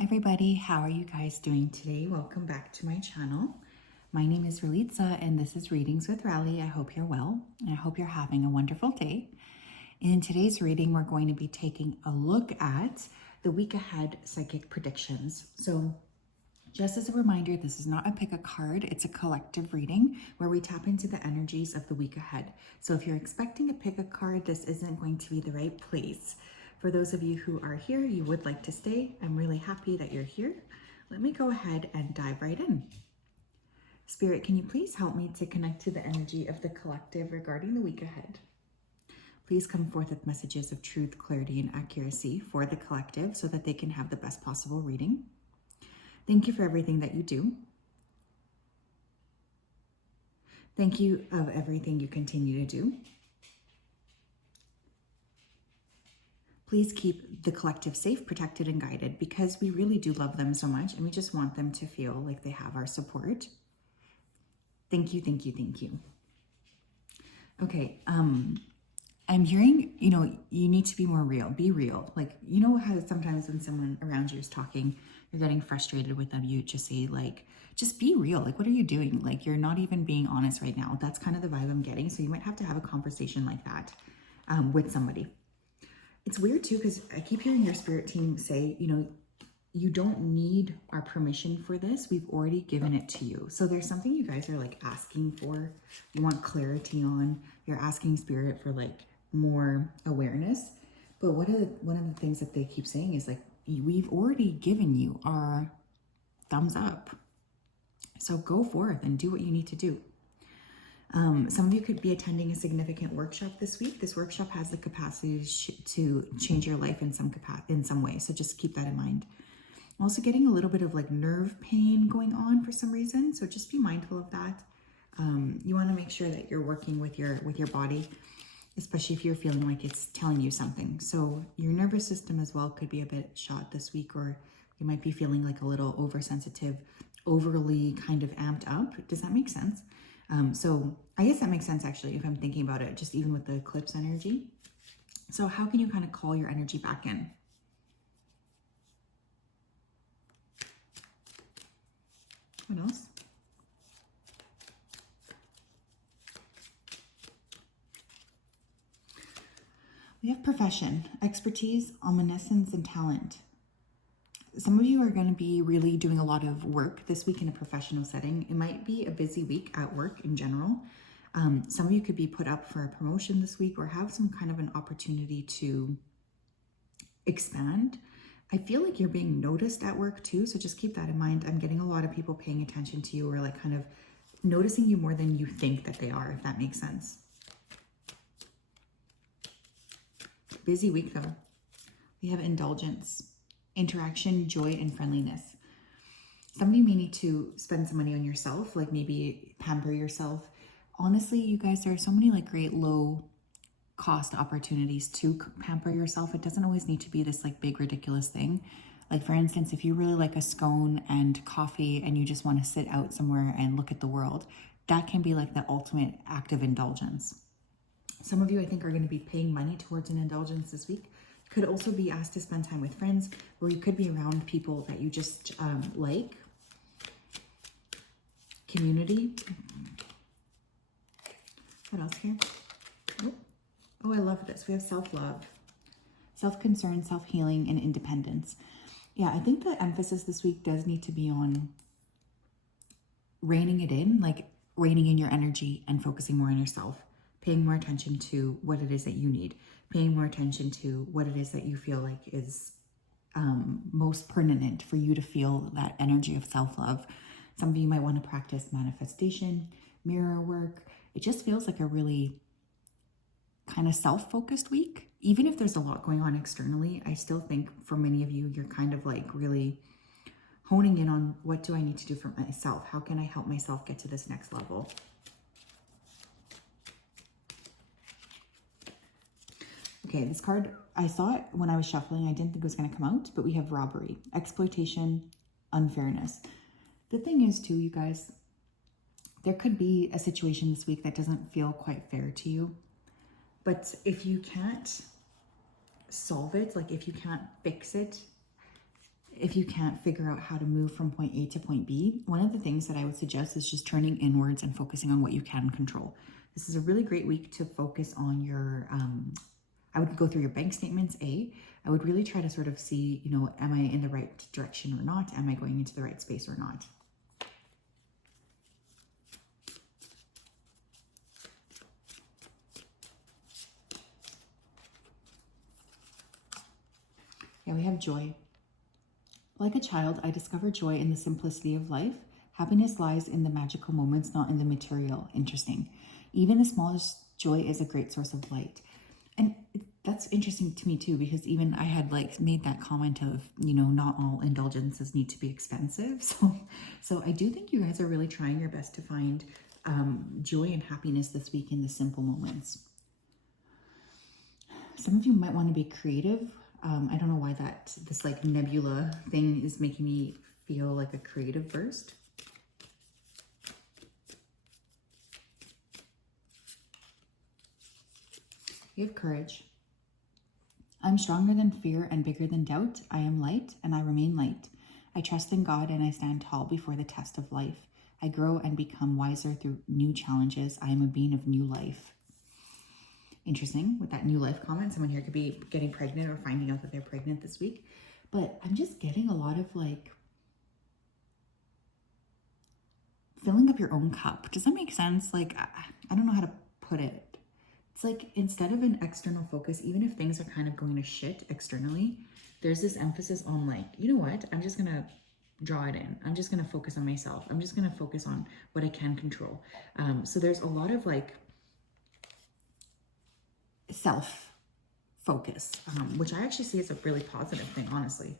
everybody, how are you guys doing today? Welcome back to my channel. My name is Ralitza and this is Readings with Rali. I hope you're well and I hope you're having a wonderful day. In today's reading, we're going to be taking a look at the week ahead psychic predictions. So just as a reminder, this is not a pick a card, it's a collective reading where we tap into the energies of the week ahead. So if you're expecting a pick a card, this isn't going to be the right place. For those of you who are here, you would like to stay, I'm really happy that you're here. Let me go ahead and dive right in. Spirit, can you please help me to connect to the energy of the collective regarding the week ahead? Please come forth with messages of truth, clarity, and accuracy for the collective so that they can have the best possible reading. Thank you for everything that you do. Thank you of everything you continue to do. Please keep the collective safe, protected, and guided because we really do love them so much and we just want them to feel like they have our support. Thank you, thank you, thank you. Okay, I'm hearing, you need to be more real. Be real. Like, you know how sometimes when someone around you is talking, you're getting frustrated with them, you just say like, just be real. Like, what are you doing? Like, you're not even being honest right now. That's kind of the vibe I'm getting. So you might have to have a conversation like that with somebody. It's weird too, because I keep hearing your spirit team say, you don't need our permission for this. We've already given it to you. So there's something you guys are like asking for. You want clarity on. You're asking spirit for like more awareness. But one of the things that they keep saying is like, we've already given you our thumbs up. So go forth and do what you need to do. Some of you could be attending a significant workshop this week. This workshop has the capacity to change your life in some way. So just keep that in mind. I'm also getting a little bit of like nerve pain going on for some reason. So just be mindful of that. You want to make sure that you're working with your body, especially if you're feeling like it's telling you something. So your nervous system as well could be a bit shot this week, or you might be feeling like a little oversensitive, overly kind of amped up. Does that make sense? So I guess that makes sense actually, if I'm thinking about it, just even with the eclipse energy. So how can you kind of call your energy back in? What else? We have profession, expertise, omniscience, and talent. Some of you are going to be really doing a lot of work this week in a professional setting. It might be a busy week at work in general. Some of you could be put up for a promotion this week or have some kind of an opportunity to expand. I feel like you're being noticed at work too, so just keep that in mind. I'm getting a lot of people paying attention to you or like kind of noticing you more than you think that they are, if that makes sense. Busy week though. We have indulgence, interaction, joy, and friendliness. Some of you may need to spend some money on yourself, like maybe pamper yourself. Honestly, you guys, there are so many like great low cost opportunities to pamper yourself. It doesn't always need to be this like big ridiculous thing. Like for instance, if you really like a scone and coffee and you just want to sit out somewhere and look at the world, that can be like the ultimate act of indulgence. Some of you I think are going to be paying money towards an indulgence this week. Could also be asked to spend time with friends, or you could be around people that you just like. Community. What else here? Oh, I love this. We have self-love, self-concern, self-healing, and independence. Yeah, I think the emphasis this week does need to be on reining it in, like reining in your energy and focusing more on yourself, paying more attention to what it is that you need, paying more attention to what it is that you feel like is most pertinent for you to feel that energy of self-love. Some of you might want to practice manifestation, mirror work. It just feels like a really kind of self-focused week. Even if there's a lot going on externally, I still think for many of you, you're kind of like really honing in on what do I need to do for myself? How can I help myself get to this next level? Okay, this card, I saw it when I was shuffling. I didn't think it was going to come out, but we have robbery, exploitation, unfairness. The thing is too, you guys, there could be a situation this week that doesn't feel quite fair to you. But if you can't solve it, like if you can't fix it, if you can't figure out how to move from point A to point B, one of the things that I would suggest is just turning inwards and focusing on what you can control. This is a really great week to focus on your, I would go through your bank statements, I would really try to sort of see, you know, am I in the right direction or not? Am I going into the right space or not? Yeah, we have joy. Like a child, I discover joy in the simplicity of life. Happiness lies in the magical moments, not in the material. Interesting. Even the smallest joy is a great source of light. And that's interesting to me too, because even I had like made that comment of, you know, not all indulgences need to be expensive. So I do think you guys are really trying your best to find joy and happiness this week in the simple moments. Some of you might want to be creative. I don't know why this like nebula thing is making me feel like a creative burst. You have courage. I'm stronger than fear and bigger than doubt. I am light and I remain light. I trust in God and I stand tall before the test of life. I grow and become wiser through new challenges. I am a being of new life. Interesting with that new life comment. Someone here could be getting pregnant or finding out that they're pregnant this week. But I'm just getting a lot of like filling up your own cup. Does that make sense? Like, I don't know how to put it. It's like instead of an external focus, even if things are kind of going to shit externally, there's this emphasis on like, you know what? I'm just going to draw it in. I'm just going to focus on myself. I'm just going to focus on what I can control. So there's a lot of like self-focus, which I actually see as a really positive thing, honestly.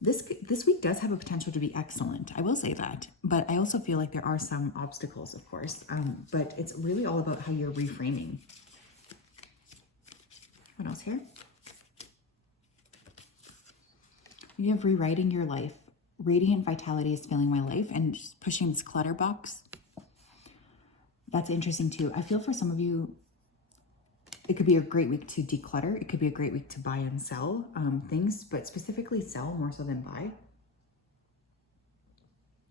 This week does have a potential to be excellent. I will say that, but I also feel like there are some obstacles, of course, but it's really all about how you're reframing. What else here? You have rewriting your life. Radiant vitality is filling my life and just pushing this clutter box. That's interesting too. I feel for some of you, it could be a great week to declutter. It could be a great week to buy and sell things, but specifically sell more so than buy.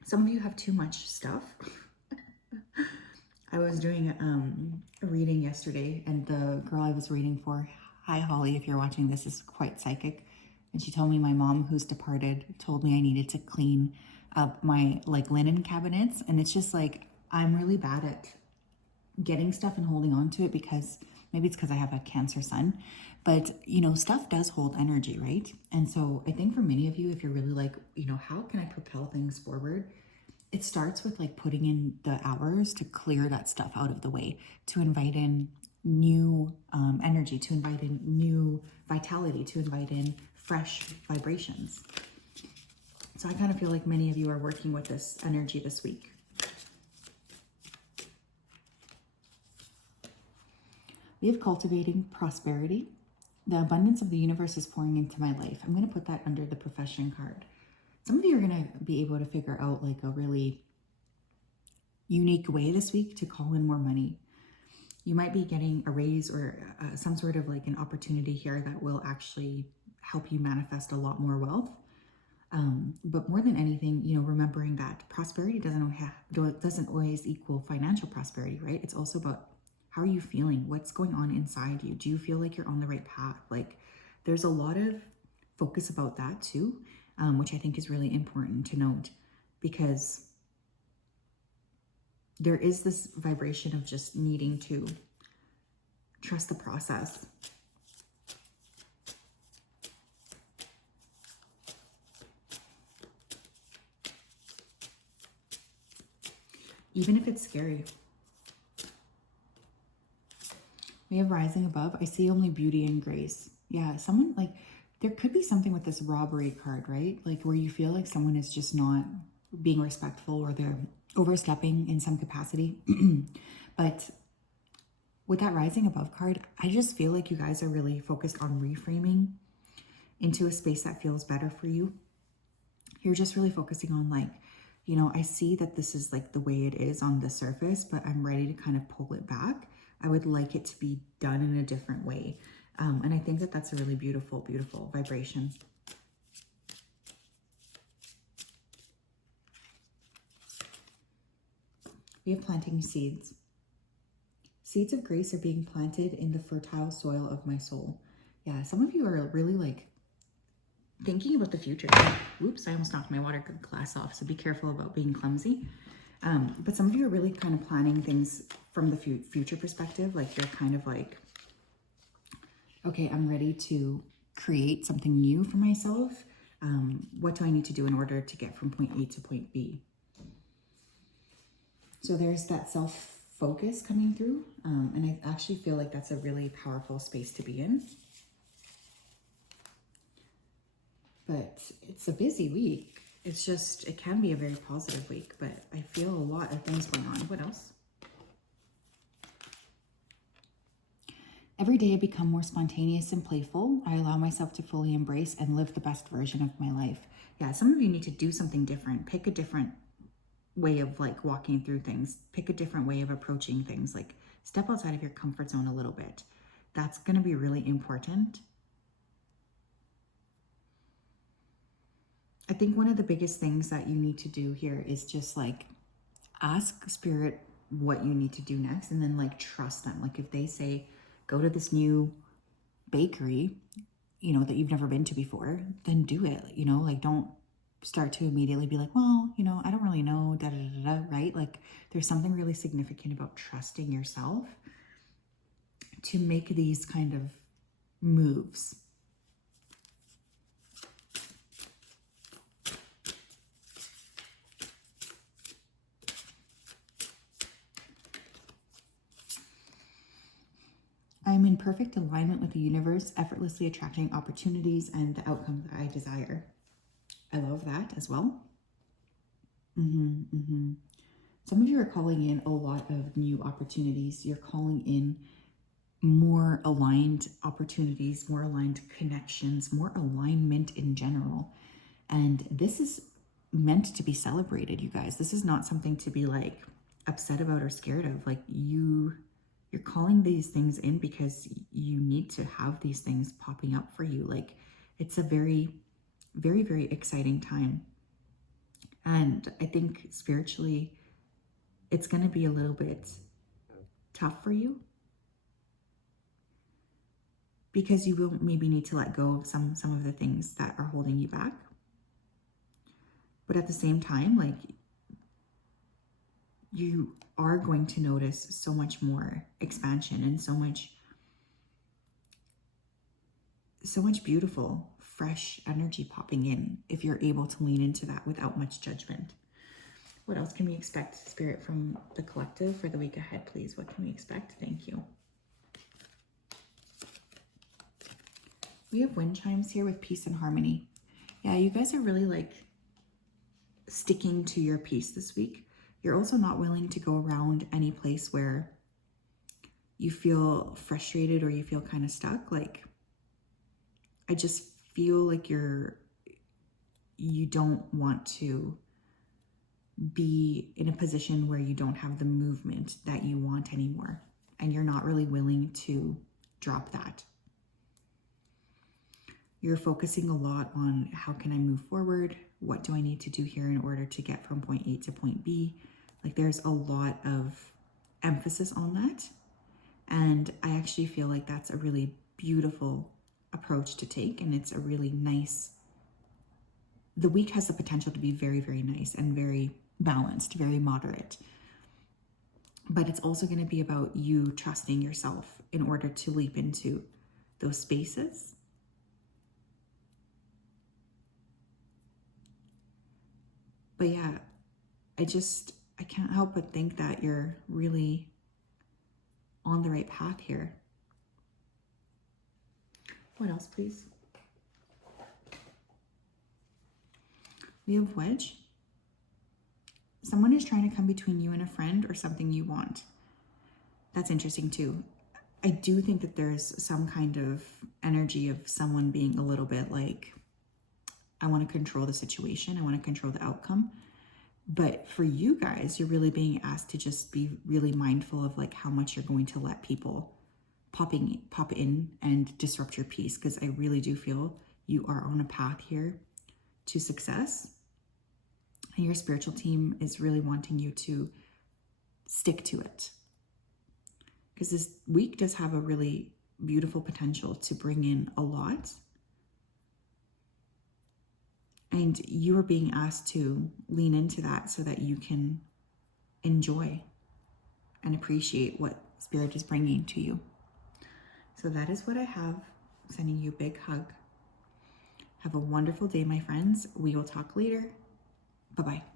Some of you have too much stuff. I was doing a reading yesterday, and the girl I was reading for, hi Holly, if you're watching this, is quite psychic. And she told me my mom, who's departed, told me I needed to clean up my like linen cabinets. And it's just like, I'm really bad at getting stuff and holding on to it because maybe it's because I have a Cancer sun, but you know, stuff does hold energy, right? And so I think for many of you, if you're really like, you know, how can I propel things forward? It starts with like putting in the hours to clear that stuff out of the way, to invite in new energy, to invite in new vitality, to invite in fresh vibrations. So I kind of feel like many of you are working with this energy this week. We have cultivating prosperity. The abundance of the universe is pouring into my life. I'm going to put that under the profession card. Some of you are going to be able to figure out like a really unique way this week to call in more money. You might be getting a raise or some sort of like an opportunity here that will actually help you manifest a lot more wealth. But more than anything, you know, remembering that prosperity doesn't always equal financial prosperity, right? It's also about how are you feeling? What's going on inside you? Do you feel like you're on the right path? Like there's a lot of focus about that too, which I think is really important to note, because there is this vibration of just needing to trust the process. Even if it's scary. We have rising above. I see only beauty and grace. Yeah, someone like, there could be something with this robbery card, right? Like where you feel like someone is just not being respectful or they're overstepping in some capacity. But with that rising above card, I just feel like you guys are really focused on reframing into a space that feels better for you. You're just really focusing on like, you know, I see that this is like the way it is on the surface, but I'm ready to kind of pull it back. I would like it to be done in a different way. And I think that that's a really beautiful, beautiful vibration. We have planting seeds. Seeds of grace are being planted in the fertile soil of my soul. Yeah, some of you are really like thinking about the future. Oops, I almost knocked my water glass off, so be careful about being clumsy. But some of you are really kind of planning things from the future perspective. Like you're kind of like, okay, I'm ready to create something new for myself. What do I need to do in order to get from point A to point B? So there's that self-focus coming through. And I actually feel like that's a really powerful space to be in. But it's a busy week. It's just, it can be a very positive week, but I feel a lot of things going on. What else? Every day I become more spontaneous and playful. I allow myself to fully embrace and live the best version of my life. Yeah, some of you need to do something different. Pick a different way of like walking through things. Pick a different way of approaching things. Like step outside of your comfort zone a little bit. That's going to be really important. I think one of the biggest things that you need to do here is just like ask Spirit what you need to do next, and then like trust them. Like if they say, go to this new bakery, you know, that you've never been to before, then do it. You know, like don't start to immediately be like, well, you know, I don't really know, da da da da, right? Like there's something really significant about trusting yourself to make these kind of moves. I'm in perfect alignment with the universe, effortlessly attracting opportunities and the outcomes that I desire. I love that as well. Some of you are calling in a lot of new opportunities. You're calling in more aligned opportunities, more aligned connections, more alignment in general. And this is meant to be celebrated, you guys. This is not something to be like upset about or scared of. Like you're calling these things in because you need to have these things popping up for you. Like it's a very, very, very exciting time. And I think spiritually, it's going to be a little bit tough for you because you will maybe need to let go of some of the things that are holding you back. But at the same time, like you are going to notice so much more expansion and so much beautiful, fresh energy popping in if you're able to lean into that without much judgment. What else can we expect, Spirit, from the collective for the week ahead, please? What can we expect? Thank you. We have wind chimes here with peace and harmony. Yeah, you guys are really like sticking to your peace this week. You're also not willing to go around any place where you feel frustrated or you feel kind of stuck. Like, I just feel like you don't want to be in a position where you don't have the movement that you want anymore. And you're not really willing to drop that. You're focusing a lot on how can I move forward? What do I need to do here in order to get from point A to point B? Like there's a lot of emphasis on that. And I actually feel like that's a really beautiful approach to take. And it's a really nice, the week has the potential to be very, very nice and very balanced, very moderate. But it's also going to be about you trusting yourself in order to leap into those spaces. But yeah, I can't help but think that you're really on the right path here. What else, please? We have wedge. Someone is trying to come between you and a friend or something you want. That's interesting too. I do think that there's some kind of energy of someone being a little bit like, I want to control the situation. I want to control the outcome. But for you guys, you're really being asked to just be really mindful of like how much you're going to let people pop in and disrupt your peace, because I really do feel you are on a path here to success. And your spiritual team is really wanting you to stick to it. Because this week does have a really beautiful potential to bring in a lot. And you are being asked to lean into that so that you can enjoy and appreciate what Spirit is bringing to you. So that is what I have. I'm sending you a big hug. Have a wonderful day, my friends. We will talk later. Bye-bye.